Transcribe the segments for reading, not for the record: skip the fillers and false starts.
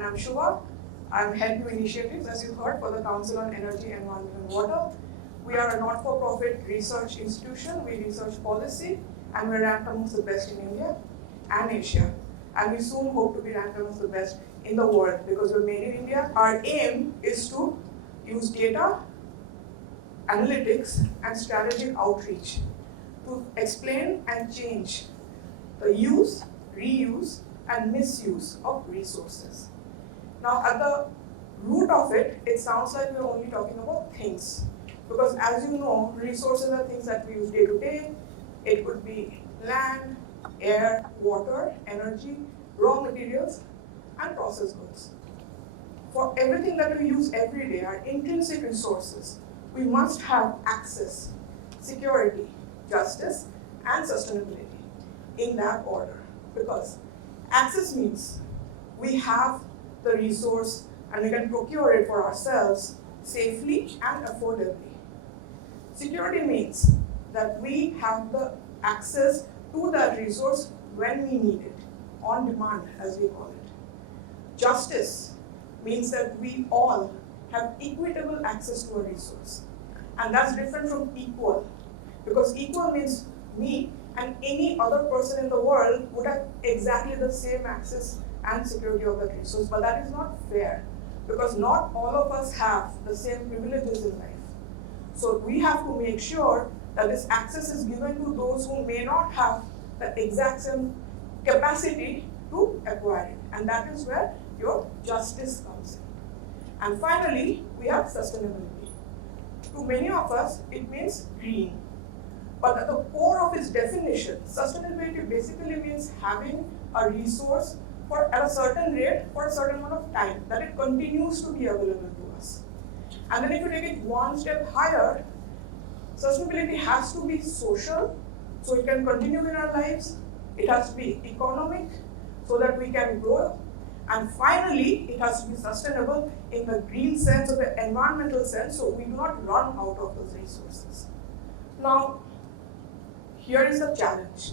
I'm Shuva. I'm Head New Initiatives, as you heard, for the Council on Energy, Environment and Water. We are a not-for-profit research institution. We research policy, and we're ranked amongst the best in India and Asia. And we soon hope to be ranked amongst the best in the world because we're made in India. Our aim is to use data, analytics, and strategic outreach to explain and change the use, reuse, and misuse of resources. Now, at the root of it, it sounds like we're only talking about things. Because as you know, resources are things that we use day to day. It could be land, air, water, energy, raw materials, and processed goods. For everything that we use every day, our intrinsic resources, we must have access, security, justice, and sustainability in that order. Because access means we have the resource and we can procure it for ourselves safely and affordably. Security means that we have the access to that resource when we need it, on demand as we call it. Justice means that we all have equitable access to a resource. And that's different from equal, because equal means me and any other person in the world would have exactly the same access and security of that resource, but that is not fair because not all of us have the same privileges in life. So we have to make sure that this access is given to those who may not have the exact same capacity to acquire it, and that is where your justice comes in. And finally, we have sustainability. To many of us, it means green. But at the core of its definition, sustainability basically means having a resource at a certain rate for a certain amount of time, that it continues to be available to us. And then if you take it one step higher, sustainability has to be social, so it can continue in our lives. It has to be economic, so that we can grow. And finally, it has to be sustainable in the green sense or the environmental sense, so we do not run out of those resources. Now, here is the challenge.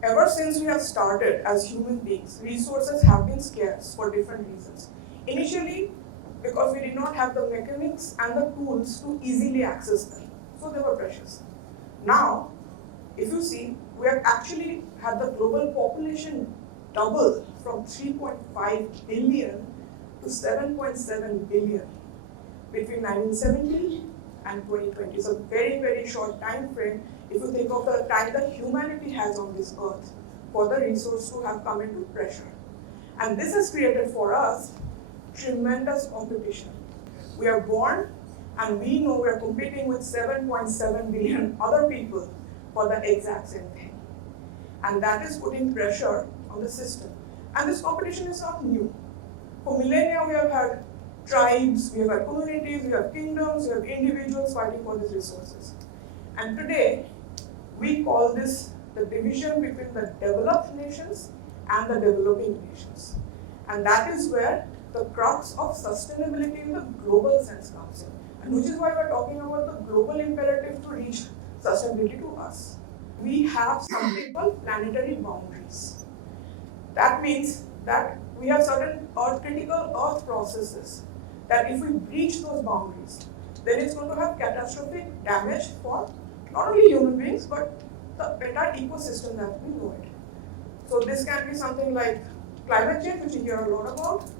Ever since we have started as human beings, resources have been scarce for different reasons. Initially, because we did not have the mechanics and the tools to easily access them, so they were precious. Now, if you see, we have actually had the global population double from 3.5 billion to 7.7 billion between 1970 and 2020. So very, very short time frame if you think of the time that humanity has on this earth for the resource to have come into pressure. And this has created for us tremendous competition. We are born and we know we are competing with 7.7 billion other people for the exact same thing. And that is putting pressure on the system. And this competition is not new. For millennia, we have had tribes, we have had communities, we have kingdoms, we have individuals fighting for these resources. And today, we call this the division between the developed nations and the developing nations. And that is where the crux of sustainability in the global sense comes in. And which is why we're talking about the global imperative to reach sustainability to us. We have something called planetary boundaries. That means that we have certain critical earth processes that if we breach those boundaries, then it's going to have catastrophic damage for not only human beings, but the entire ecosystem that we know it. So this can be something like climate change, which you hear a lot about,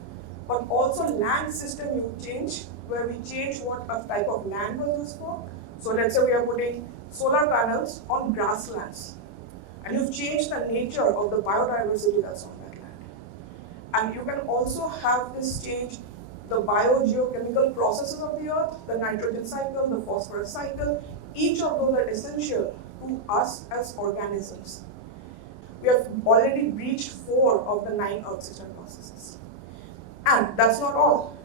but also land system change, where we change what a type of land was used for. So let's say we are putting solar panels on grasslands, and you've changed the nature of the biodiversity that's on that land. And you can also have this change the biogeochemical processes of the earth, the nitrogen cycle, the phosphorus cycle. Each of those are essential to us as organisms. We have already breached 4 of the 9 earth system processes. And that's not all.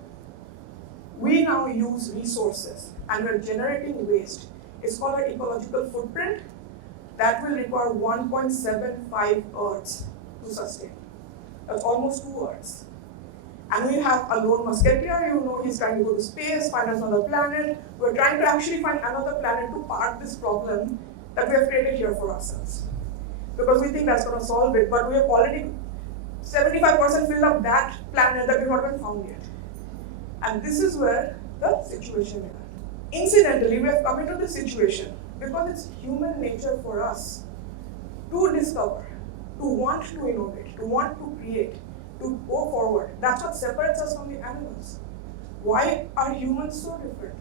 We now use resources and we're generating waste. It's called an ecological footprint that will require 1.75 Earths to sustain. That's almost 2 Earths. And we have a lone musketeer, you know, he's trying to go to space, find another planet. We're trying to actually find another planet to park this problem that we have created here for ourselves. Because we think that's going to solve it, but we have already 75% filled up that planet that we have not been found yet. And this is where the situation is. Incidentally, we have come into this situation because it's human nature for us to discover, to want to innovate, to want to create, to go forward. That's what separates us from the animals. Why are humans so different?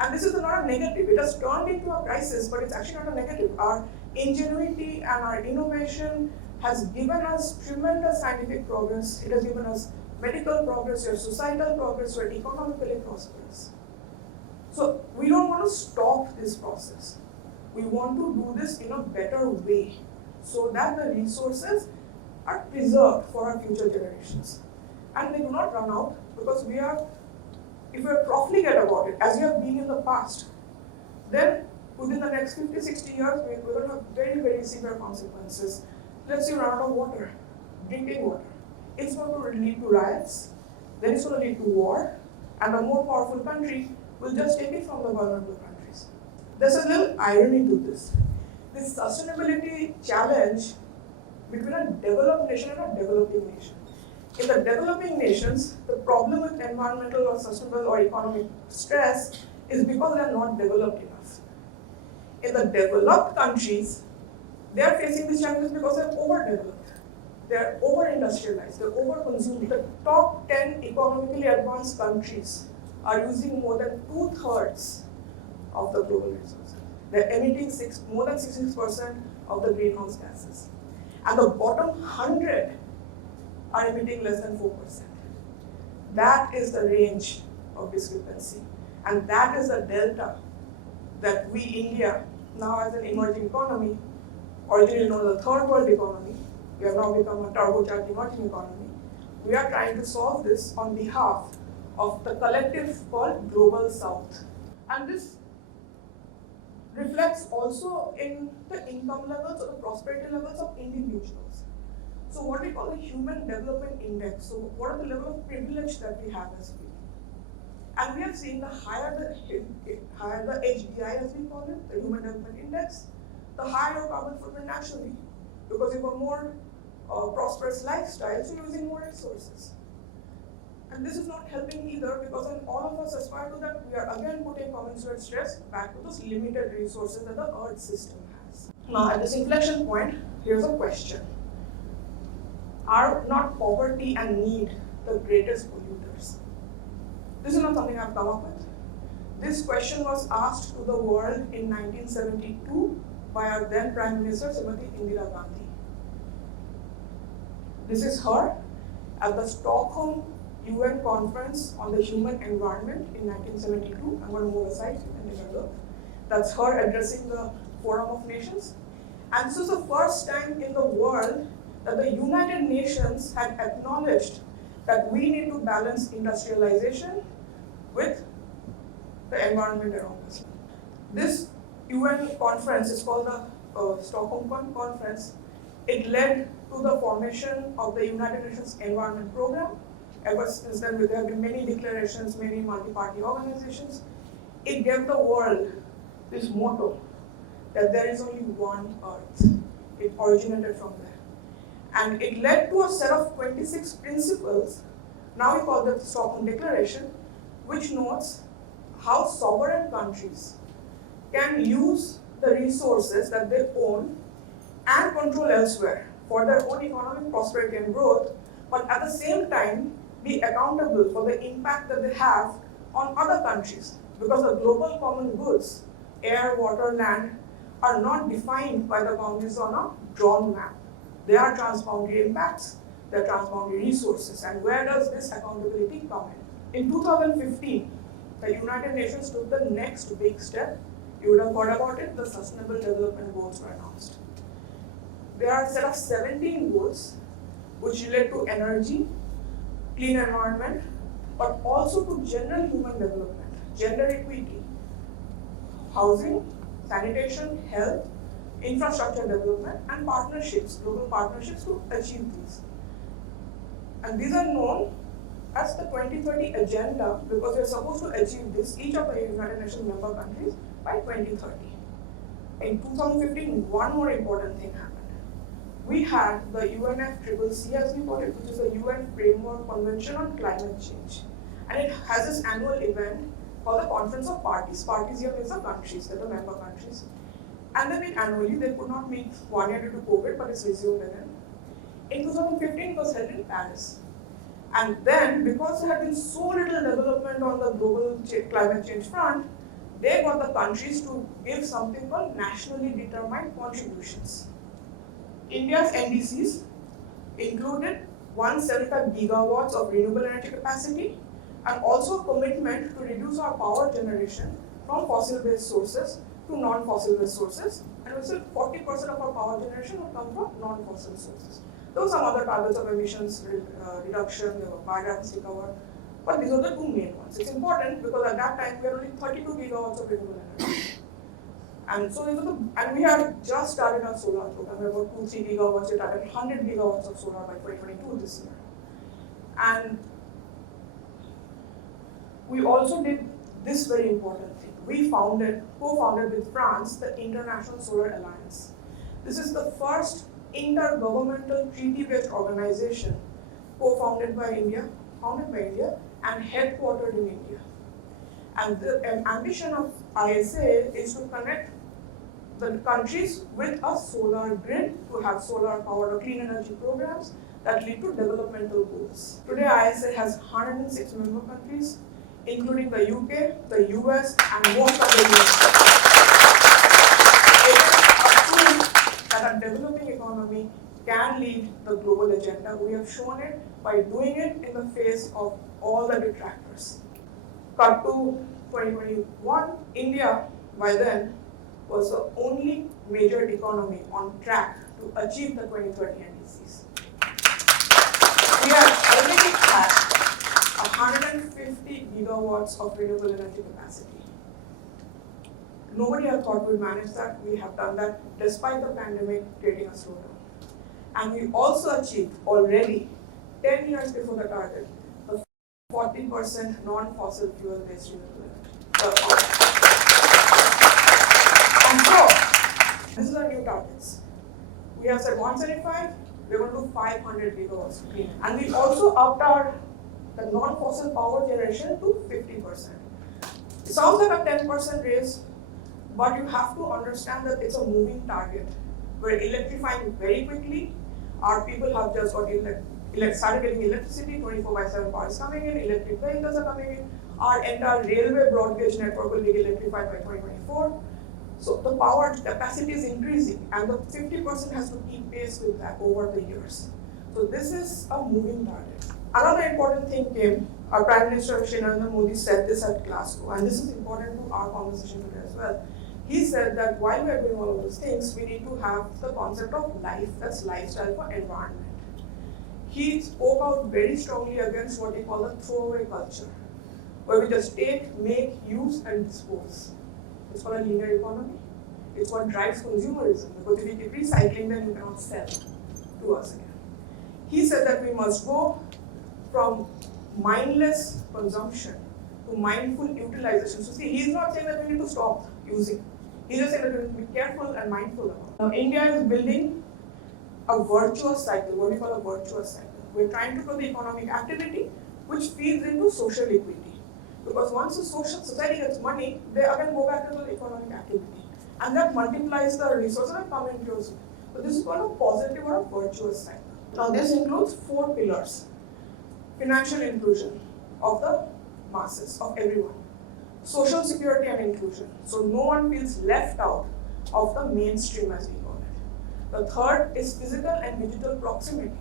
And this is not a negative. It has turned into a crisis, but it's actually not a negative. Our ingenuity and our innovation has given us tremendous scientific progress. It has given us medical progress, your societal progress, your economically prosperous. So we don't want to stop this process. We want to do this in a better way so that the resources are preserved for our future generations. And they do not run out because if we are profligate about it, as we have been in the past, then within the next 50, 60 years, we're going to have very, very severe consequences. Let's say you run out of water, drinking water. It's going to lead to riots, then it's going to lead to war, and the more powerful country will just take it from the vulnerable countries. There's a little irony to this. This sustainability challenge between a developed nation and a developing nation. In the developing nations, the problem with environmental or sustainable or economic stress is because they are not developed enough. In the developed countries, they are facing these challenges because they are overdeveloped. They are over-industrialized, they are over-consuming. The top 10 economically advanced countries are using more than 2/3 of the global resources. They are emitting more than 66% of the greenhouse gases. And the bottom 100 are emitting less than 4%. That is the range of discrepancy. And that is the delta that we, India, now as an emerging economy, originally known as a third world economy, we have now become a turbocharged emerging economy. We are trying to solve this on behalf of the collective called Global South. And this reflects also in the income levels or the prosperity levels of individuals. So what we call the Human Development Index. So what are the level of privilege that we have as people? And we have seen the higher the HDI, as we call it, the Human Development Index, the higher your carbon footprint naturally, because you have a more prosperous lifestyle, so you're using more resources. And this is not helping either, because when all of us aspire to that, we are again putting commensurate stress back to those limited resources that the Earth system has. Now, at this inflection point, here's a question. Are not poverty and need the greatest polluters? This is not something I've come up with. This question was asked to the world in 1972 by our then Prime Minister, Srimati Indira Gandhi. This is her at the Stockholm UN Conference on the Human Environment in 1972. I'm going to move aside and take a look. That's her addressing the Forum of Nations. And this was the first time in the world that the United Nations had acknowledged that we need to balance industrialization with the environment around us. This UN conference is called the Stockholm Conference. It led to the formation of the United Nations Environment Program. Ever since then, there have been many declarations, many multi-party organizations. It gave the world this motto that there is only one Earth. It originated from there. And it led to a set of 26 principles, now we call them the Stockholm Declaration, which notes how sovereign countries can use the resources that they own and control elsewhere for their own economic prosperity and growth, but at the same time be accountable for the impact that they have on other countries, because the global common goods, air, water, land, are not defined by the boundaries on a drawn map. They are transboundary impacts, they are transboundary resources. And where does this accountability come in? In 2015, the United Nations took the next big step. You would have heard about it, the Sustainable Development Goals were announced. There are a set of 17 goals which relate to energy, clean environment, but also to general human development, gender equity, housing, sanitation, health, infrastructure development, and partnerships, global partnerships to achieve these. And these are known as the 2030 agenda, because we are supposed to achieve this, each of the United Nations member countries, by 2030. In 2015, one more important thing happened. we had the UNFCCC, as we call it, which is the UN Framework Convention on Climate Change. And it has this annual event called the Conference of Parties. Parties here means the countries, they're the member countries. And they meet annually. They could not meet 1 year due to COVID, but it's resumed again. In 2015, it was held in Paris. And then, because there had been so little development on the global climate change front, they got the countries to give something called nationally determined contributions. India's NDCs included 175 gigawatts of renewable energy capacity and also a commitment to reduce our power generation from fossil-based sources to non-fossil-based sources, and we said 40% of our power generation will come from non-fossil sources. There were some other targets of emissions reduction, there were biogas recovery, but these are the two main ones. It's important because at that time we had only 32 gigawatts of renewable energy. And so we had just started our solar program. We had about 2-3 gigawatts. We targeted 100 gigawatts of solar by 2022 this year. And we also did this very important thing. We co-founded with France, the International Solar Alliance. This is the first intergovernmental treaty-based organization founded by India, and headquartered in India. And the ambition of ISA is to connect the countries with a solar grid to have solar powered or clean energy programs that lead to developmental goals. Today, ISA has 106 member countries, including the UK, the US, and most of the EU. It is a proof that a developing economy can lead the global agenda. We have shown it by doing it in the face of all the detractors. Cut to 2021, India by then was the only major economy on track to achieve the 2030 NDCs. We have already had 150 gigawatts of renewable energy capacity. Nobody had thought we'd manage that. We have done that despite the pandemic creating a slowdown. And we also achieved already, 10 years before the target, the 40% non-fossil fuel-based renewable energy. And so, this is our new targets. We have said 175, we're going to do 500 gigawatts. And we also upped the non-fossil power generation to 50%. It sounds like a 10% raise, but you have to understand that it's a moving target. We're electrifying very quickly. Our people have just got started getting electricity, 24/7 power is coming in, electric vehicles are coming in. Our entire railway broad gauge network will be electrified by 2024. So the power capacity is increasing, and the 50% has to keep pace with that over the years. So this is a moving target. Another important thing came, our Prime Minister Shri Narendra Modi said this at Glasgow, and this is important to our conversation today as well. He said that while we are doing all of those things, we need to have the concept of LiFE, that's lifestyle for environment. He spoke out very strongly against what he called the throwaway culture, where we just take, make, use, and dispose. It's called a linear economy. It's what drives consumerism, because if you keep recycling, then you cannot sell to us again. He said that we must go from mindless consumption to mindful utilization. So see, he's not saying that we need to stop using. He's just saying that we need to be careful and mindful about it. Now, India is building a virtuous cycle, what we call a virtuous cycle. We're trying to grow the economic activity, which feeds into social equity. Because once the society gets money, they again go back to the economic activity. And that multiplies the resources that come into use. So this is called a positive or a virtuous cycle. Now this includes 4 pillars. Financial inclusion of the masses, of everyone. Social security and inclusion. So no one feels left out of the mainstream, as we call it. The third is physical and digital proximity.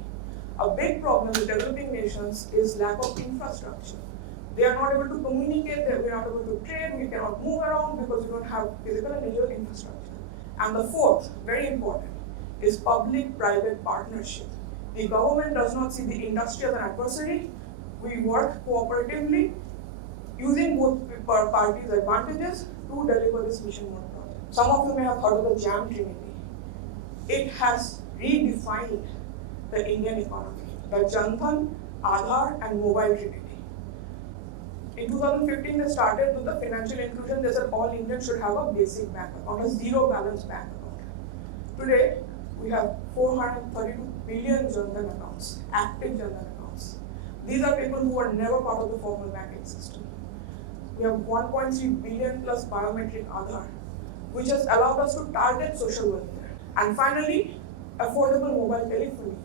A big problem with developing nations is lack of infrastructure. They are not able to communicate, we are not able to trade, we cannot move around because we don't have physical and digital infrastructure. And the fourth, very important, is public-private partnership. The government does not see the industry as an adversary. We work cooperatively, using both parties' advantages to deliver this mission one project. Some of you may have heard of the JAM Trinity. It has redefined the Indian economy, the Janthan, Aadhaar, and mobile trinity. In 2015, they started with the financial inclusion. They said all Indians should have a basic bank account, a zero balance bank account. Today, we have 432 billion Jandan accounts, active Jandan accounts. These are people who are never part of the formal banking system. We have 1.3 billion plus biometric Aadhaar, which has allowed us to target social welfare. And finally, affordable mobile telephony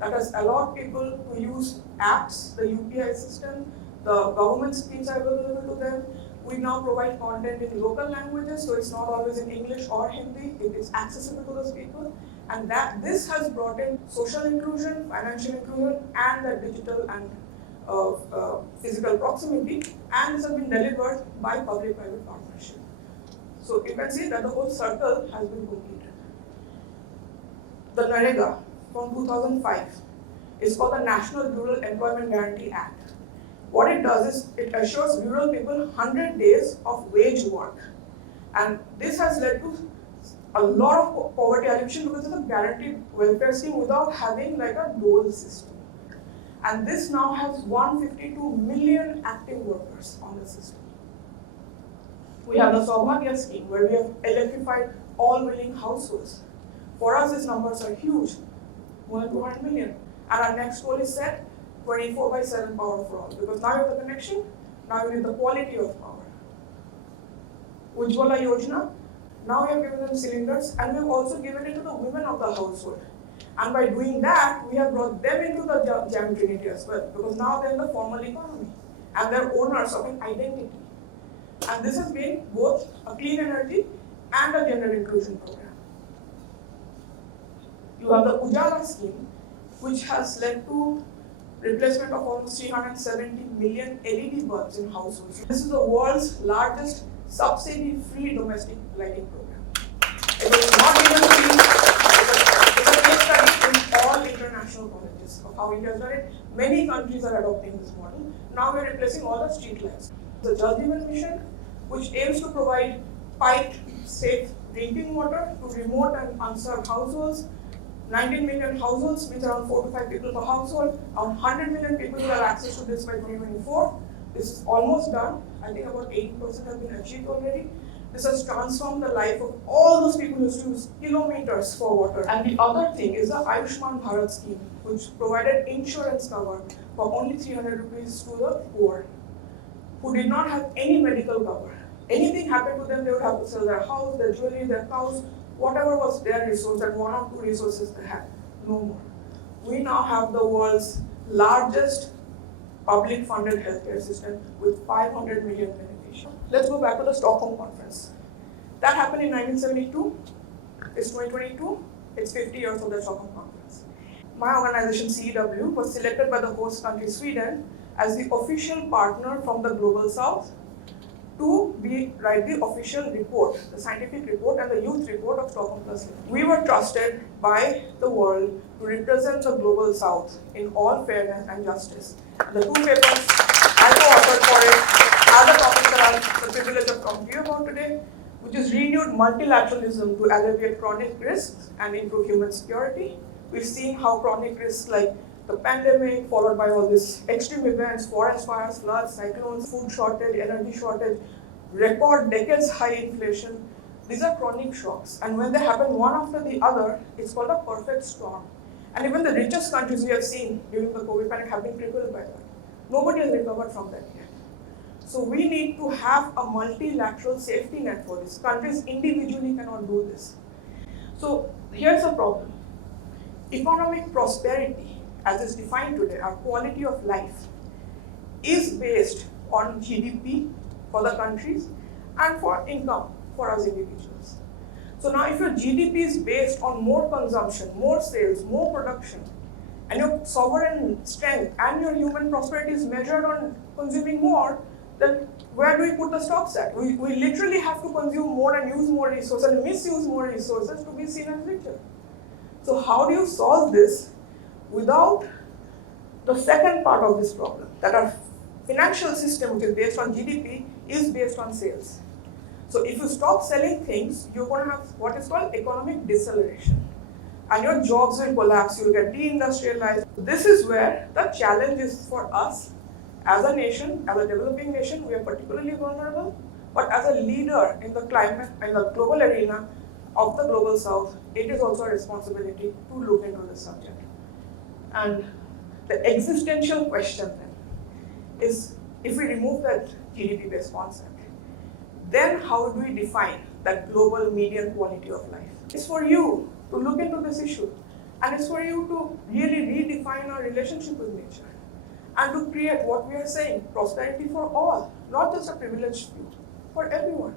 that has allowed people to use apps, the UPI system, the government schemes are available to them. We now provide content in local languages, so it's not always in English or Hindi. It is accessible to those people. And this has brought in social inclusion, financial inclusion, and the digital and physical proximity, and this has been delivered by public-private partnership. So you can see that the whole circle has been completed. The NREGA from 2005 is called the National Rural Employment Guarantee Act. What it does is it assures rural people 100 days of wage work. And this has led to a lot of poverty alleviation because it's a guaranteed welfare scheme without having like a dole system. And this now has 152 million active workers on the system. We have the Saubhagya scheme where we have electrified all willing households. For us, these numbers are huge, more than 200 million. And our next goal is set 24/7 power for all, because now you have the connection, now you need the quality of power. Ujjwala Yojana, now we have given them cylinders, and we have also given it to the women of the household. And by doing that, we have brought them into the gem trinity as well, because now they're in the formal economy, and they're owners of an identity. And this has been both a clean energy and a gender inclusion program. You have the Ujala scheme, which has led to replacement of almost 370 million LED bulbs in households. This is the world's largest subsidy-free domestic lighting program. It was not even free. It's a case study in all international colleges of how India has done it. Many countries are adopting this model. Now we're replacing all the street lights. The Jal Jeevan Mission, which aims to provide piped, safe drinking water to remote and unserved households. 19 million households, means around 4 to 5 people per household. Around 100 million people will have access to this by 2024. This is almost done. I think about 80% has been achieved already. This has transformed the life of all those people who used to use kilometers for water. And the other thing is the Ayushman Bharat scheme, which provided insurance cover for only 300 rupees to the poor, who did not have any medical cover. Anything happened to them, they would have to sell their house, their jewelry, their cows, whatever was their resource, and 1 or 2 resources they had, no more. We now have the world's largest public funded healthcare system with 500 million beneficiaries. Let's go back to the Stockholm Conference. That happened in 1972. It's 2022. It's 50 years of the Stockholm Conference. My organization, CEW, was selected by the host country, Sweden, as the official partner from the Global South to write the official report, the scientific report and the youth report of Stockholm Plus. We were trusted by the world to represent the Global South in all fairness and justice. The 2 papers I co-authored for it are the topics that I have the privilege of talking to you about today, which is renewed multilateralism to alleviate chronic risks and improve human security. We've seen how chronic risks like the pandemic, followed by all these extreme events, forest fires, floods, cyclones, food shortage, energy shortage, record decades high inflation. These are chronic shocks. And when they happen one after the other, it's called a perfect storm. And even the richest countries we have seen during the COVID pandemic have been crippled by that. Nobody has recovered from that yet. So we need to have a multilateral safety net for this. Countries individually cannot do this. So here's the problem. Economic prosperity, as is defined today, our quality of life, is based on GDP for the countries and for income for us individuals. So now if your GDP is based on more consumption, more sales, more production, and your sovereign strength and your human prosperity is measured on consuming more, then where do we put the stops at? We literally have to consume more and use more resources and misuse more resources to be seen as richer. So how do you solve this without the second part of this problem, that our financial system, which is based on GDP, is based on sales. So if you stop selling things, you're going to have what is called economic deceleration. And your jobs will collapse, you'll get deindustrialized. This is where the challenge is for us as a nation, as a developing nation. We are particularly vulnerable, but as a leader in the climate, in the global arena, of the global south, it is also a responsibility to look into this subject. And the existential question then is, if we remove that GDP-based concept, then how do we define that global median quality of life? It's for you to look into this issue, and it's for you to really redefine our relationship with nature and to create what we are saying, prosperity for all, not just a privileged few, for everyone.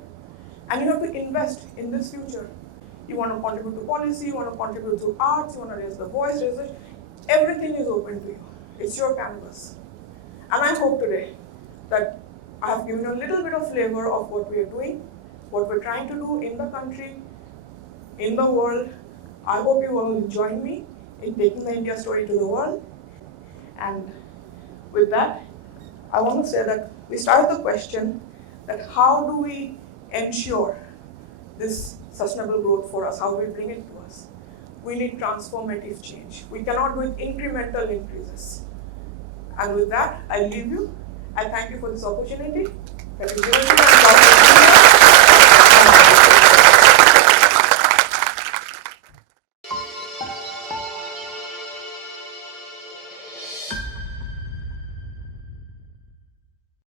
And you have to invest in this future. You want to contribute to policy, you want to contribute to arts, you want to raise the voice, research, everything is open to you. It's your canvas. And I hope today that I have given you a little bit of flavor of what we are doing, what we're trying to do in the country, in the world. I hope you all will join me in taking the India story to the world. And with that, I want to say that we start with the question that how do we ensure this sustainable growth for us, how do we bring it to us? We need transformative change. We cannot do it incremental increases. And with that, I leave you. I thank you for this opportunity that is given to me.